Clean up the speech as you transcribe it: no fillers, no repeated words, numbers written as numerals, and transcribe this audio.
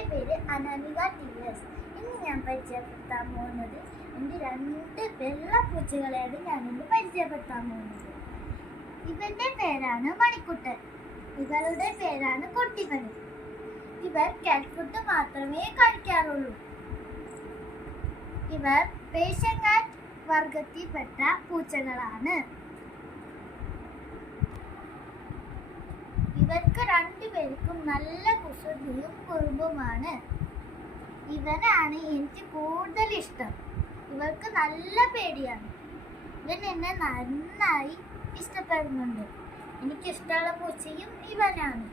എൻ്റെ പേര് അനാമിക ടി.എസ്. ഇന്ന് ഞാൻ പരിചയപ്പെടുത്താൻ പോകുന്നത് എൻ്റെ 2 വെള്ള പൂച്ചകളെയാണ് ഞാനിന്ന് പരിചയപ്പെടുത്താൻ പോകുന്നത്. ഇവന്റെ പേരാണ് മണിക്കുട്ടൻ, ഇവളുടെ പേരാണ് കുട്ടിമണി. ഇവർ കാറ്റ് ഫുഡ് മാത്രമേ കഴിക്കാറുള്ളൂ. ഇവർ പേർഷ്യൻ കാറ്റ് വർഗത്തിൽപ്പെട്ട പൂച്ചകളാണ്. ഇവർക്ക് 2 പേർക്കും നല്ല കുസൃതിയും കുറുമ്പുമാണ്. ഇവനാണ് എനിക്ക് കൂടുതൽ ഇഷ്ടം. ഇവർക്ക് നല്ല പേടിയാണ്. ഇവൻ എന്നെ നന്നായി ഇഷ്ടപ്പെടുന്നുണ്ട്. എനിക്കിഷ്ടമുള്ള പൂച്ചയും ഇവനാണ്.